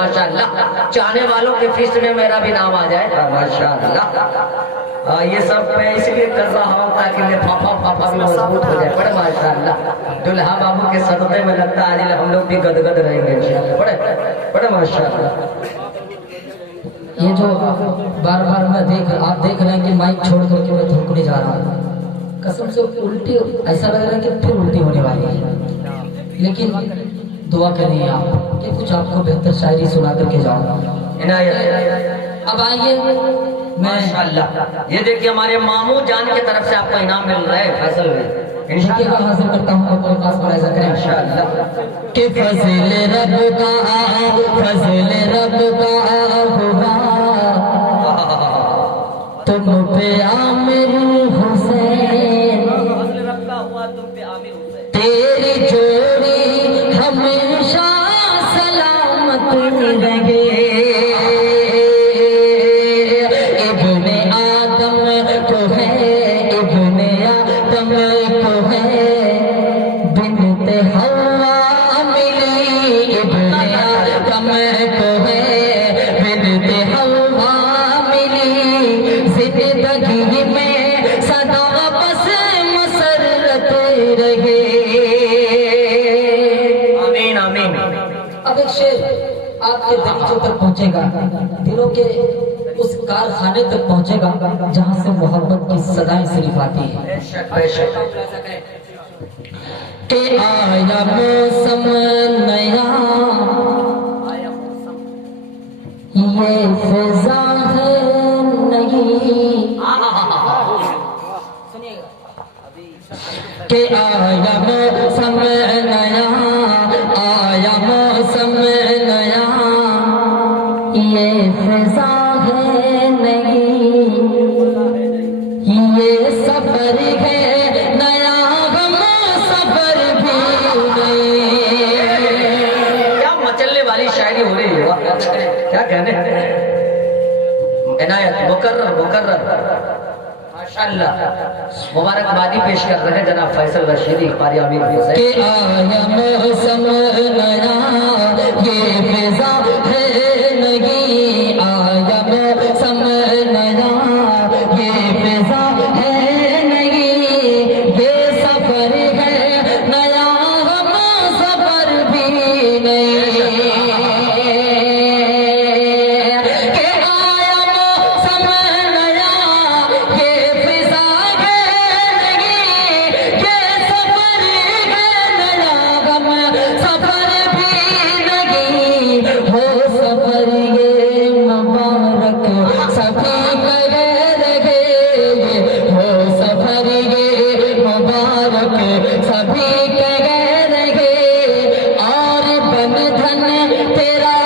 माशाअल्लाह, चाहने वालों की फीस में मेरा भी नाम आ जाए माशाअल्लाह। ये सब मैं इसलिए कर रहा हूँ ताकि लिफाफा भी मजबूत हो जाए। बड़े माशाअल्लाह, दुल्हा बाबू के सदक़े में लगता है आज हम लोग भी गदगद रहेंगे इंशाअल्लाह। बड़े माशाअल्लाह। ये जो बार बार आप देख रहे हैं कि माइक छोड़ करके मैं थूकने जा रहा हूँ, कसम से उल्टी ऐसा लग रहा है कि फिर उल्टी होने वाली है। लेकिन दुआ करें आप कि कुछ आपको बेहतर शायरी सुना करके जाओ। इनायत। अब आइए, माशाअल्लाह, ये देखिए हमारे मामू जान की तरफ से आपको इनाम मिल रहा है फैसल में। इंशाअल्लाह हासिल करता हूँ अपने पास बड़ा करें इंशाअल्लाह। कि फज़ल रब का हुआ तुम पे आमिर हुसैन, तेरी जोड़ी हमेशा सलामत रहे। इब्ने आदम को है, इब्ने आदम को है, बिनते हवा मिली। इब्ने आदम को है, बिनते हवा मिली। जिंदगी में सदा बस मसरत रहे। आमीन आमीन। अब एक शेर आपके दिलों तक पहुंचेगा, दिलों के उस कारखाने तक पहुंचेगा जहां से मोहब्बत की सदाएं सिर्फ आती है। कि आया मौसम नया, ये फिजा है नहीं। कि आया मौसम नया, आया मौसम नया, ये फिजा है नहीं, ये सफर है नया, हम सफर भी नहीं। क्या मचलने वाली शायरी हो रही है, वाह, क्या कहने। इनायत मुकर्रर माशाअल्लाह, मुबारकबादी पेश कर रहे हैं जनाब फैसल रशीदी क़ारी अमीर हुसैन। कि आया मौसम नया, ये फिजा है नहीं, आया मौसम नया, ये फिजा है नहीं, ये सफर है नया, हम सफर भी नहीं। कि आया मौसम नया, ये फिजा है नहीं, ये सफर है नया, हम सफर भी नहीं। हो सफर ये मुबारक सभी करे रहे, हो सफर ये मुबारक सभी करे रहे। और बंधन तेरा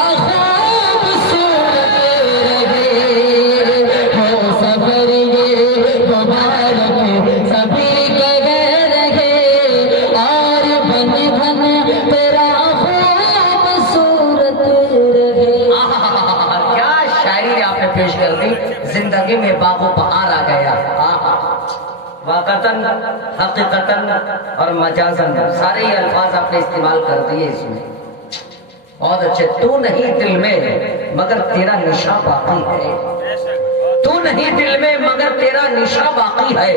खूबसूरत रहे, हो सफर ये मुबारक सभी करे रहे। और बंधन तेरा खूबसूरत रहे। क्या शायरी आपने पेश कर दी, जिंदगी में बागो बहार आ गया। वाक़तन, हकीकतन और मजाजन सारे ही अल्फाज आपने इस्तेमाल कर दिए इसमें, बहुत अच्छे। तू नहीं दिल में मगर तेरा निशा बाकी है, तू नहीं दिल में मगर तेरा निशा बाकी है,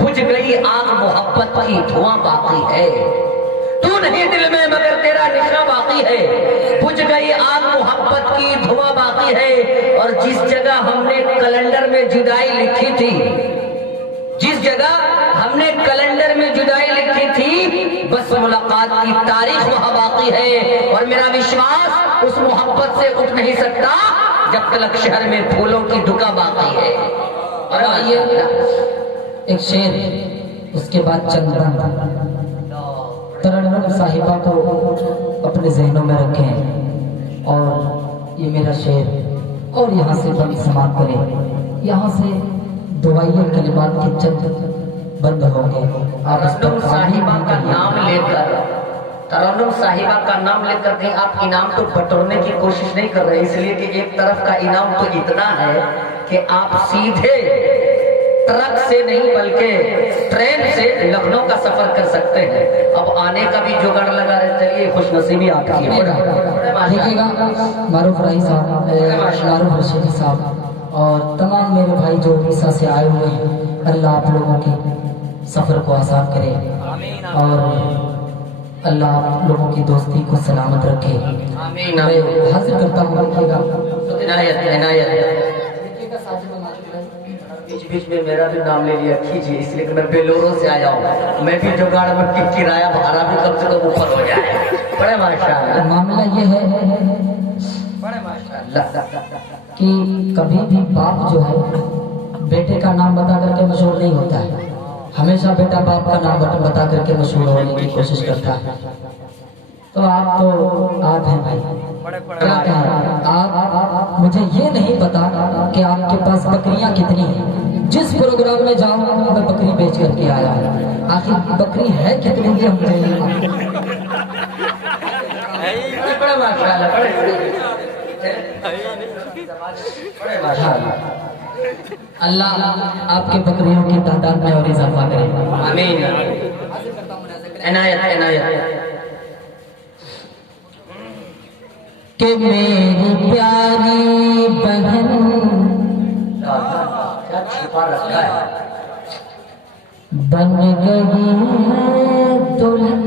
बुझ गई आग मोहब्बत की धुआं बाकी है। तू नहीं दिल में मगर तेरा निशा बाकी है, बुझ गई आग मोहब्बत की धुआं बाकी है। और जिस जगह हमने कैलेंडर में जुदाई लिखी थी, जिस जगह हमने कैलेंडर में जुदाई लिखी थी, बस मुलाकात की तारीख वहां बाकी है। और मेरा विश्वास उस मोहब्बत से उठ नहीं सकता जब तक शहर में फूलों की दुकान बाकी है। और आइए एक शेर, उसके बाद चंदन तरन्नुम साहिबा को अपने जहनों में रखें और ये मेरा शेर, और यहाँ से बंद समाप्त करें। यहाँ से दुआइया कलिमात के चंद बंद होंगे। आप इस पर साहिबा का नाम लेकर, तरन्नुम साहिबा का नाम लेकर के आप इनाम तो बटोरने की कोशिश नहीं कर रहे, इसलिए कि एक तरफ का इनाम तो इतना है कि आप सीधे ट्रक से नहीं बल्कि ट्रेन से लखनऊ का सफर कर सकते हैं। अब आने का भी जुगाड़ लगा रहे, चलिए खुशनसीबी आपकी है। देखिएगा मारूफ राही साहब, मारूफ रशीदी साहब और तमाम मेरे भाई जो उड़ीसा से आए हुए हैं, अल्लाह आप लोगों की सफ़र को आसान करे और अल्लाह आप लोगों की दोस्ती को सलामत रखे। आमीन। मैं हाजिर करता हूँ, देखिएगा इनायत इनायत। बीच बीच में मेरा भी नाम ले लिया कीजिए, इसलिए कि मैं बेलोरो से आया हूँ। मैं भी जुगाड़ में कि किराया भाड़ा भी कम से कम ऊपर हो जाए। बड़े माशाअल्लाह। मामला ये है बड़े माशाअल्लाह कि कभी भी बाप जो है बेटे का नाम बता करके मशहूर नहीं होता है, हमेशा बेटा बाप का नाम बता करके मशहूर होने की कोशिश करता है। तो आप हैं भाई, क्या कहें आप, मुझे ये नहीं पता कि आपके पास बकरियां कितनी हैं। जिस प्रोग्राम में जाऊं मैं बकरी बेच करके आया हूँ, आखिर बकरी है कितनी की हम मुझे बड़े माशाअल्लाह बड़े माशाअल्लाह। अल्लाह आपके बकरियों की तादाद में और इजाफा करे। आमीन। इनायत इनायत। कि मेरी प्यारी बहन क्या छुपा रखा है। बन गई है दुल्हन।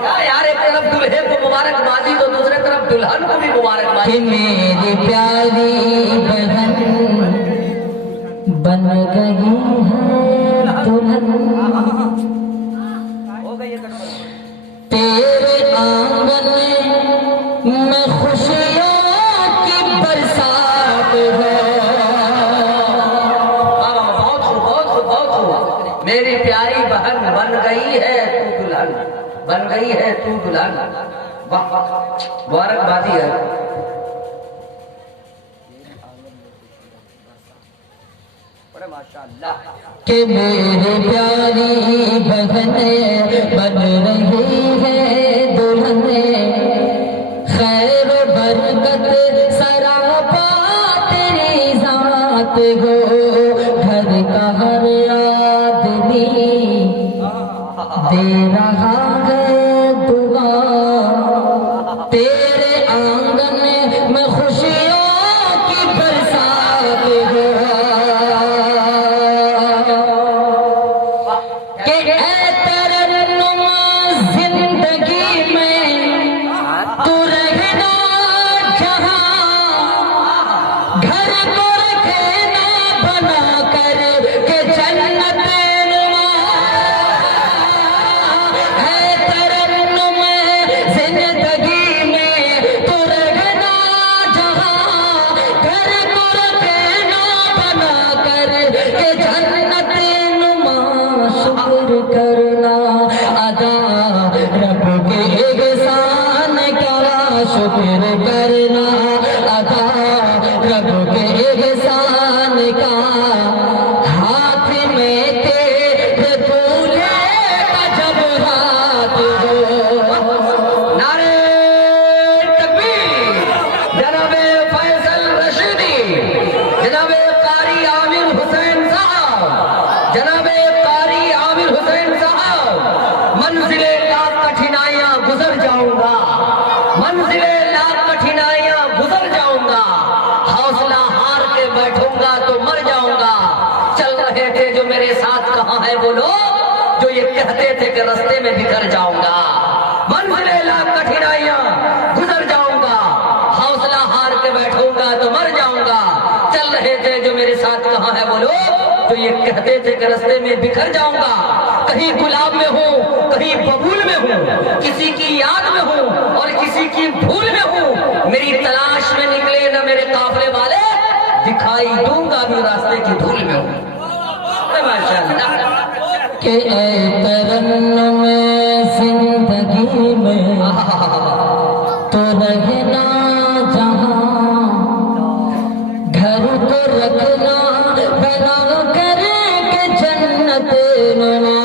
क्या यार, एक तरफ दूल्हे को मुबारकबादी तो दूसरे तरफ दुल्हन को भी मुबारकबादी। कि मेरी प्यारी बहन बन गई है दुल्हन, तेरे आंगन में खुशियों की बरसात है। बहुत खूब बहुत खूब बहुत खूब। मेरी प्यारी बहन बन गई है तू दुल्हन, बन गई है तू दुल्हन। वाह मुबारकबादी है। बड़े माशाअल्लाह। कि मेरी प्यारी बहन बन रही है दुल्हन, खैर बरकत सरापा तेरी जात हो। घर का हर आदमी दे रहा है दुआ, तेरे आंगन में खुशियों की बरसात हो। कि ऐ तरन्नुमा जिंदगी में तू रहना जहां, घर को रखना बना कर के जन्नत नुमा। ऐ तरन्नुमा जिंदगी में तू रहना जहां, घर को रखना बना कर के जन्नत नुमा। शुक्र करना अदा रब के एहसान का, शुक्र करना अदा रब के एहसान का। हाथ में तेरे दूल्हे का जब हाथ हो। नारे तकबीर। जनाबे फैसल रशीदी, जनाबे कारी आमिर हुसैन साहब, जनाबे कारी आमिर हुसैन साहब। मंजिले लाख कठिनाइयां गुजर जाऊंगा, मंजिले लाख कठिनाइयां गुजर जाऊंगा। हौसला हार के बैठूंगा तो मर जाऊंगा। चल रहे थे जो मेरे साथ कहाँ है वो लोग जो ये कहते थे कि रास्ते में बिखर जाऊंगा। मंजिले लाख कठिनाइयां गुजर जाऊंगा, हौसला हार के बैठूंगा तो मर जाऊंगा। चल रहे थे जो मेरे साथ कहाँ है वो लोग जो ये कहते थे कि रास्ते में बिखर जाऊंगा। कहीं गुलाब में हूँ, कहीं बबूल में हूँ, किसी की याद में हूँ और किसी की भूल में हूँ। मेरी तलाश में निकले न मेरे काफले वाले, दिखाई दूंगा भी रास्ते की धूल में हूँ। माशाअल्लाह। कि ऐ तरन्नुम जिंदगी में तो रहना जहां, घर को रखना बना कर के जन्नत नुमा।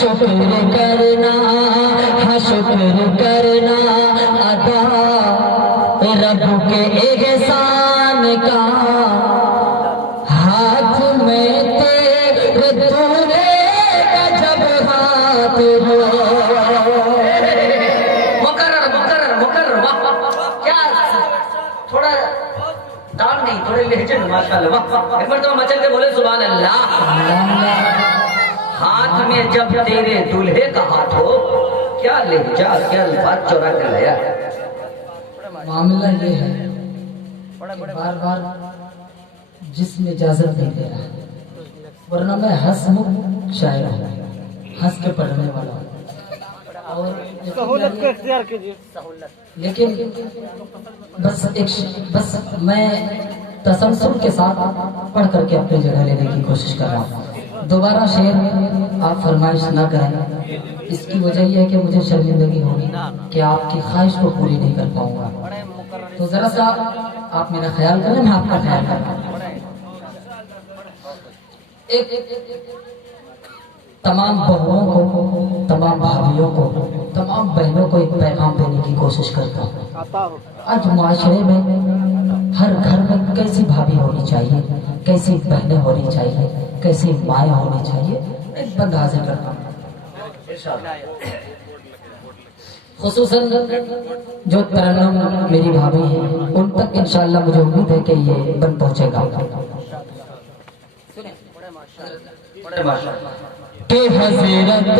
शुक्र करना, हाँ शुक्र करना अदा रब के एहसान का। हाथ में तेरे दूल्हे का जब हाथ हो। थोड़ा तान नहीं, थोड़े लहजे में माशाल्लाह। एक बार तो मचल के बोले सुभान अल्लाह। हाथ में जब तेरे दूल्हे का हाथ हो, क्या लहजा, क्या अल्फाज चुरा के लाया। मामला ये है बार बार जिसम इजाजत नहीं दे रहा, वरना मैं हंसमुख शायर हूँ, हंस के पढ़ने वाला हूँ। और सहूलत को इख्तियार कीजिए। लेकिन बस मैं तसलसल के साथ पढ़ करके अपनी जगह लेने की कोशिश कर रहा हूँ। दोबारा शेर आप फरमाइश ना करें, इसकी वजह यह है कि मुझे शर्मिंदगी होगी कि आपकी ख्वाहिश को पूरी नहीं कर पाऊंगा। तो जरा सा आप मेरा ख्याल करें, मैं आपका ख्याल करूँ। एक तमाम बहुओं को, तमाम भाभियों को, तमाम बहनों को एक पैगाम देने की कोशिश करता हूँ। आज मुआशरे में हर घर में कैसी भाभी होनी चाहिए, कैसी बहनें होनी चाहिए, कैसी माएँ होनी चाहिए, एक बंद हाजिर करता हूँ। खुसूसन जो तरन्नुम मेरी भाभी है, उन तक इंशाअल्लाह मुझे उम्मीद है कि ये बन पहुंचेगा। कि हज़रत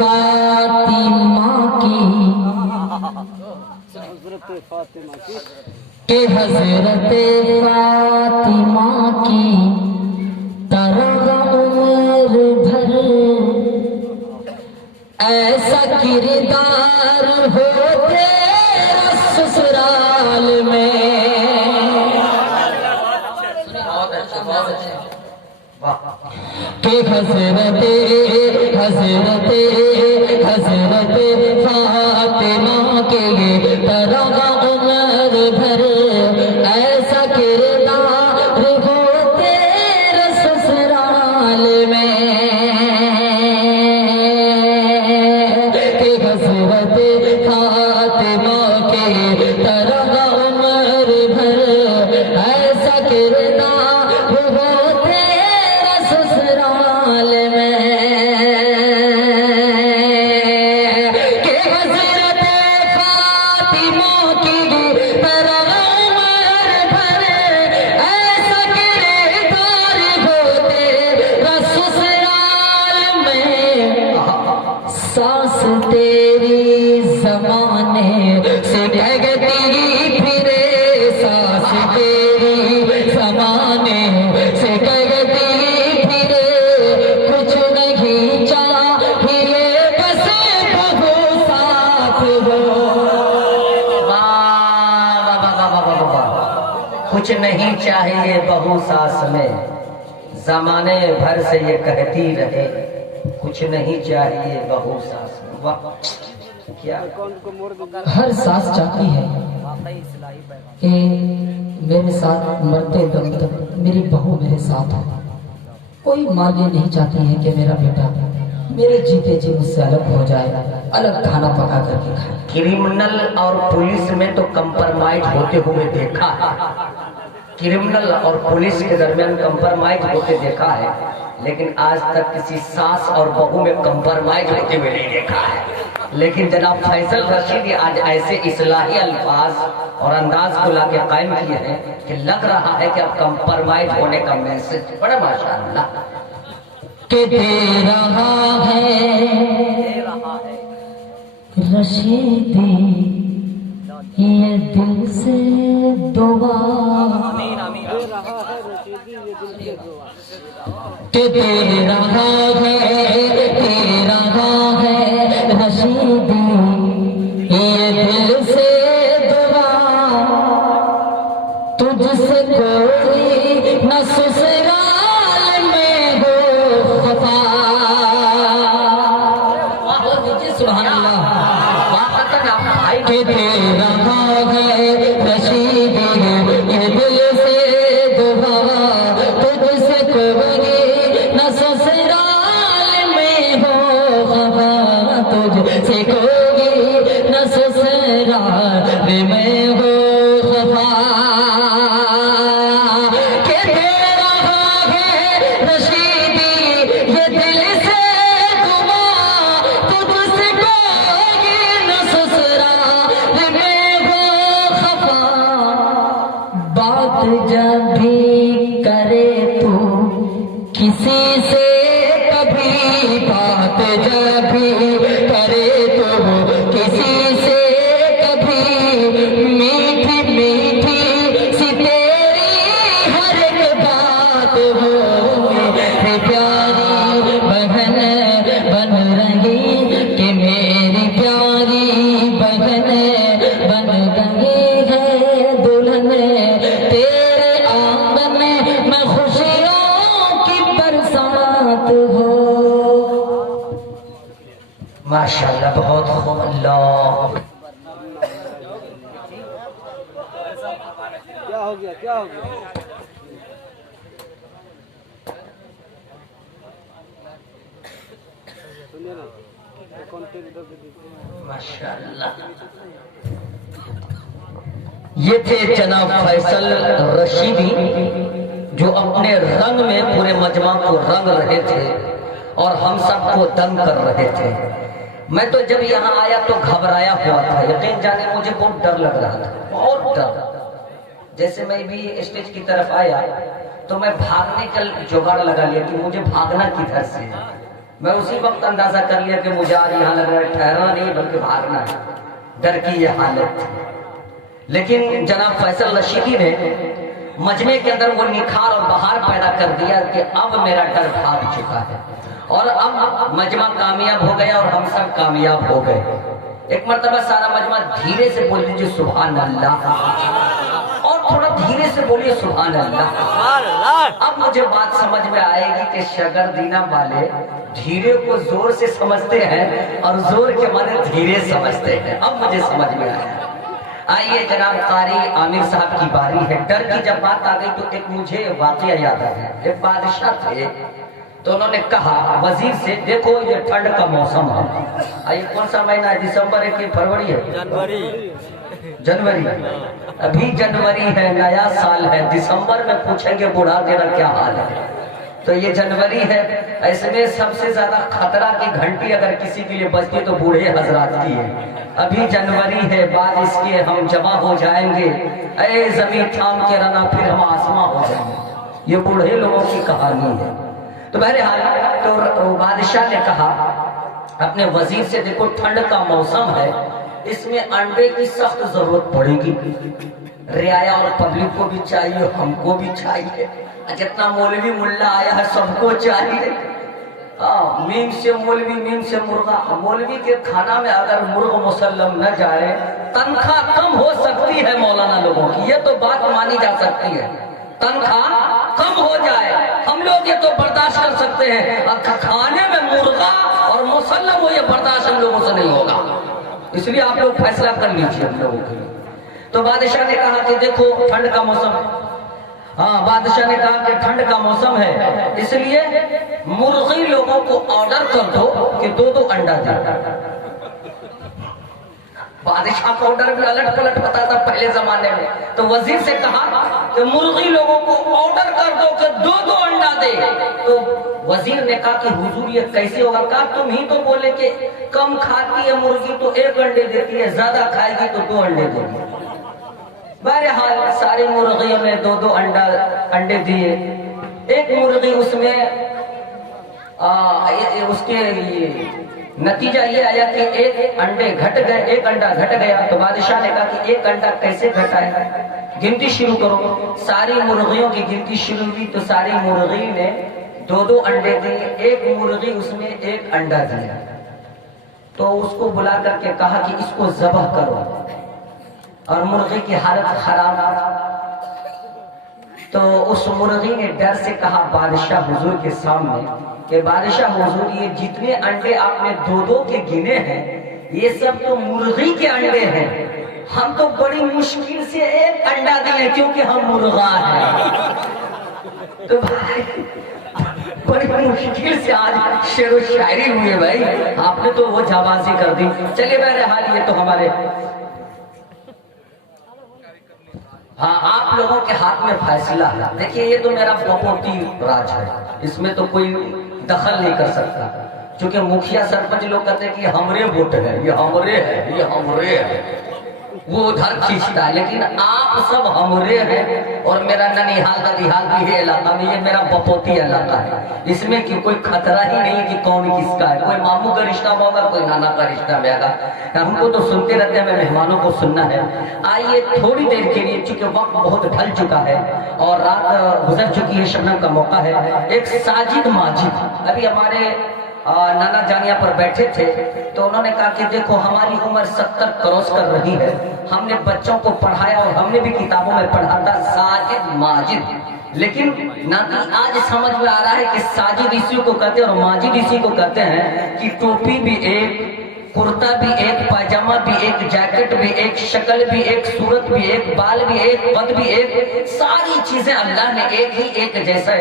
फातिमा की, कि हज़रत फातिमा की तरह उम्र भर ऐसा किरदार हो तेरा ससुराल में। कि हज़रत फातिमा के तरह उम्र भर ऐसा किरदार हो तेरा ससुराल में। कि हज़रत फातिमा के तरह उम्र भर ऐसा किरदार हो तेरा ससुराल में। कि हज़रत फातिमा की तरह उम्र भर ऐसा किरदार हो तेरा ससुराल में। सास तेरी ज़माने से कहती फिरे, सास तेरी ज़माने से कहती फिरे, कुछ नहीं चाहिए बस बहू साथ हो। कुछ नहीं चाहिए बहू सास में, जमाने भर से ये कहती रहे, कुछ नहीं चाहिए बहू सास में। वाह क्या हर सास चाहती है कि मेरे साथ मरते दम तक मेरी बहू मेरे साथ हो। कोई माँ ये नहीं चाहती है कि मेरा बेटा मेरे जीते जी मुझसे अलग हो जाए, अलग खाना पका करके खाए। क्रिमिनल और पुलिस में तो कंप्रोमाइज होते हुए देखा है, क्रिमिनल और पुलिस के दरमियान कंप्रोमाइज होते देखा है, लेकिन आज तक किसी सास और बहू में कंप्रोमाइज होते हुए नहीं देखा है। लेकिन जनाब फैसल रशीद आज ऐसे इस्लाही अल्फाज और अंदाज को लाके कायम किए हैं कि लग रहा है कि अब कंप्रोमाइज होने का मैसेज बड़ा माशाअल्लाह कि दे रहा है रशीदी ये दिल से दुआ, कि दे रहा है रशीदी ये दिल से दुआ, तुझसे कोई न ससुराल में हो खफा। सुभान अल्लाह। कि दे रहा है रशीदी ये दिल से दुआ, तुझसे कोई न ससुराल में हो खफा, तुझसे कोई न ससुराल में हो खफा। कि दे रहा है रशीदी ये दिल से दुआ, तुझसे कोई न ससुराल में हो खफा। रही है दुल्हन तेरे आंगन में, मैं खुशियों की बरसात हो। माशाल्लाह, बहुत खूब। अल्लाह, क्या हो गया, क्या हो गया? सुनिए ना, कॉन्टेक्ट इधर पे दीजिए। माशाल्लाह। ये थे जनाब फैसल रशीदी, जो अपने रंग में पूरे मजमा को रंग रहे थे और हम सबको दंग कर रहे थे। मैं तो जब यहाँ आया तो घबराया हुआ था, यकीन जाने मुझे बहुत डर लग रहा था, बहुत डर। जैसे मैं भी स्टेज की तरफ आया तो मैं भागने का जुगाड़ लगा लिया कि मुझे भागना किधर से। मैं उसी वक्त अंदाजा कर लिया कि मुझे आज यहाँ लग रहा है ठहरना नहीं बल्कि भागना है, डर की ये हालत थी। लेकिन जनाब फैसल रशीदी ने मजमे के अंदर वो निखार और बहार पैदा कर दिया कि अब मेरा डर भाग चुका है और अब मजमा कामयाब हो गया और हम सब कामयाब हो गए। एक मर्तबा सारा मजमा धीरे से बोल दीजिए सुभान अल्लाह, और थोड़ा धीरे से बोलिए सुभान अल्लाह। अब मुझे बात समझ में आएगी कि शगरदीना वाले धीरे को जोर से समझते हैं और जोर के माने धीरे समझते हैं। अब मुझे समझ में आया। आइए जनाब कारी आमिर साहब की बारी है। डर की जब बात आ गई तो एक मुझे वाकया याद आ गया। एक बादशाह थे तो उन्होंने कहा वजीर से, देखो ये ठंड का मौसम है। आइए कौन सा महीना है, दिसंबर है कि फरवरी है? जनवरी। अभी जनवरी है, नया साल है। दिसंबर में पूछेंगे बूढ़ा तेरा क्या हाल है, तो ये जनवरी है। ऐसे में सबसे ज्यादा खतरा की घंटी अगर किसी के लिए बजती तो बूढ़े हजरात की है। अभी जनवरी है, बाद इसके हम जमा हो जाएंगे, ऐ जमीन थाम के रहना फिर हम आसमां हो जाएंगे। ये बूढ़े लोगों की कहानी है। तो बहरहाल तो बादशाह ने कहा अपने वजीर से, देखो ठंड का मौसम है, इसमें अंडे की सख्त जरूरत पड़ेगी। रियाया और पब्लिक को भी चाहिए, हमको भी चाहिए, जितना मौलवी मुल्ला आया है सबको चाहिए। मीम से मौलवी, मीम से मुर्गा। मौलवी के खाना में अगर मुर्ग मुसल्लम न जाए, तनख्वाह कम हो सकती है मौलाना लोगों की, ये तो बात मानी जा सकती है। तनख्वाह कम हो जाए, हम लोग ये तो बर्दाश्त कर सकते हैं, और खाने में मुर्गा और मुसल्लम हो, ये बर्दाश्त हम लोगों से नहीं होगा। इसलिए आप लोग फैसला कर लीजिए हम लोगों के लिए। तो बादशाह ने कहा कि देखो ठंड का मौसम है। हाँ, बादशाह ने कहा कि ठंड का मौसम है, इसलिए मुर्गी लोगों को ऑर्डर कर दो कि 2-2 अंडा दे। बादशाह का ऑर्डर भी अलट पलट होता था पहले जमाने में। तो वजीर से कहा कि मुर्गी लोगों को ऑर्डर कर दो कि 2-2 अंडा दे। तो वजीर ने कहा कि हुजूर ये कैसे होगा? कहा तुम ही तो बोले कि कम खाती है मुर्गी तो 1 अंडे देती है, ज्यादा खाएगी तो 2 अंडे देगी। बहरहाल सारी मुर्गियों ने 2-2 अंडे दिए। एक मुर्गी उसमें उसके नतीजा ये आया कि 1 अंडे घट गए, 1 अंडा घट गया। तो बादशाह ने कहा कि 1 अंडा कैसे घटा है, गिनती शुरू करो। सारी मुर्गियों की गिनती शुरू हुई तो सारी मुर्गी ने 2-2 अंडे दिए। एक मुर्गी उसमें 1 अंडा दिया। तो उसको बुला करके कहा कि इसको ज़बह करो, और मुर्गी की हालत खराब। तो उस मुर्गी ने डर से कहा बादशाह हुजूर के सामने कि बादशाह हुजूर ये जितने अंडे आपने 2-2 के गिने हैं, ये सब तो मुर्गी के अंडे हैं। हम तो बड़ी मुश्किल से 1 अंडा दिए क्योंकि हम मुर्गा हैं। तो बड़ी मुश्किल से आज शेर व शायरी हुई है भाई, आपने तो वो जाबाजी कर दी। चलिए बहरहाल ये तो हमारे, हाँ, आप लोगों के हाथ में फैसला है। देखिए ये तो मेरा बपोती राज है, इसमें तो कोई दखल नहीं कर सकता। क्योंकि मुखिया सरपंच लोग कहते हैं कि हमरे वोट है, ये हमरे है, ये हमरे है, वो उधर खींचता है। लेकिन आप सब हमरे हैं, और मेरा ननिहाल ददिहाल भी है इलाका में, ये मेरा बपोती इलाका है। इसमें कि कोई खतरा ही नहीं कि कौन किसका है। कोई मामू का रिश्ता होगा, कोई नाना का रिश्ता होगा। हमको तो सुनते रहते हैं, मेहमानों को सुनना है। आइए थोड़ी देर के लिए, चूंकि वक्त बहुत ढल चुका है और रात गुजर चुकी है, शबनम का मौका है। एक साजिद माजिद अभी हमारे नाना जानिया पर बैठे थे तो उन्होंने कहा कि देखो हमारी उम्र 70 क्रॉस कर रही है, हमने बच्चों को पढ़ाया और हमने भी किताबों में पढ़ा था साजिद माजिद, लेकिन नाती आज समझ में आ रहा है कि साजिद इसी को कहते हैं और माजिद इसी को कहते हैं कि टोपी भी एक, कुर्ता भी एक, पायजामा भी एक, जैकेट भी एक, शक्ल भी एक, सूरत भी एक, बाल भी एक, पद भी एक, सारी चीजें अल्लाह ने एक ही एक जैसा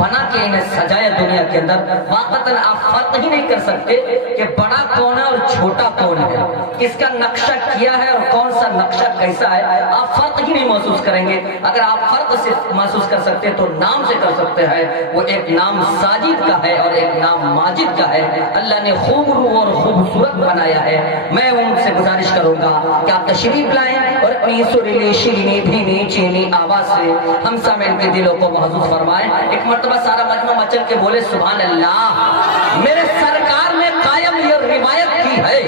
बना के इन्हें सजाया दुनिया के अंदर। वाकतन आप फर्क ही नहीं कर सकते कि बड़ा कौन है और छोटा कौन है, किसका नक्शा किया है और कौन सा नक्शा कैसा है, आप फर्क ही नहीं महसूस करेंगे। अगर आप फर्क से महसूस कर सकते हैं तो नाम से कर सकते हैं। वो एक नाम साजिद का है और एक नाम माजिद का है। अल्लाह ने खूब रूह और खूबसूरत बनाया है। मैं उनसे गुजारिश करूंगा कि आप तशरीफ लाएं और अपनी सुरीली शीरीनी भीनी चीनी आवाज से हम सामने के दिलों को महसूस फरमाएं। एक मर्तबा सारा मजमा मचल के बोले सुभान अल्लाह। मेरे सरकार ने कायम ये रिवायत की है,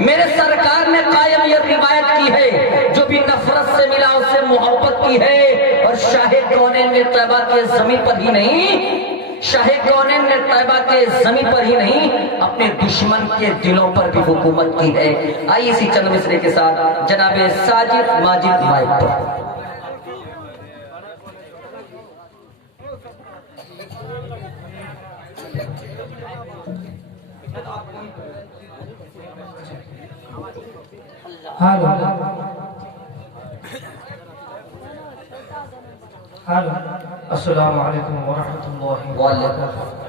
मेरे सरकार ने कायम ये रिवायत की है, जो भी नफरत से मिला उससे मोहब्बत की है। और शाहे कौनैन ने तैबा के जमीन पर ही नहीं, शाहे कौनैन ने तैबा के जमीन पर ही नहीं अपने दुश्मन के दिलों पर भी हुकूमत की है। आइए इसी चंद मिसरे के साथ जनाबे साजिद माजिद माइक पर। हेलो हेलो, अस्सलाम वालेकुम व रहमतुल्लाहि व बरकातहू।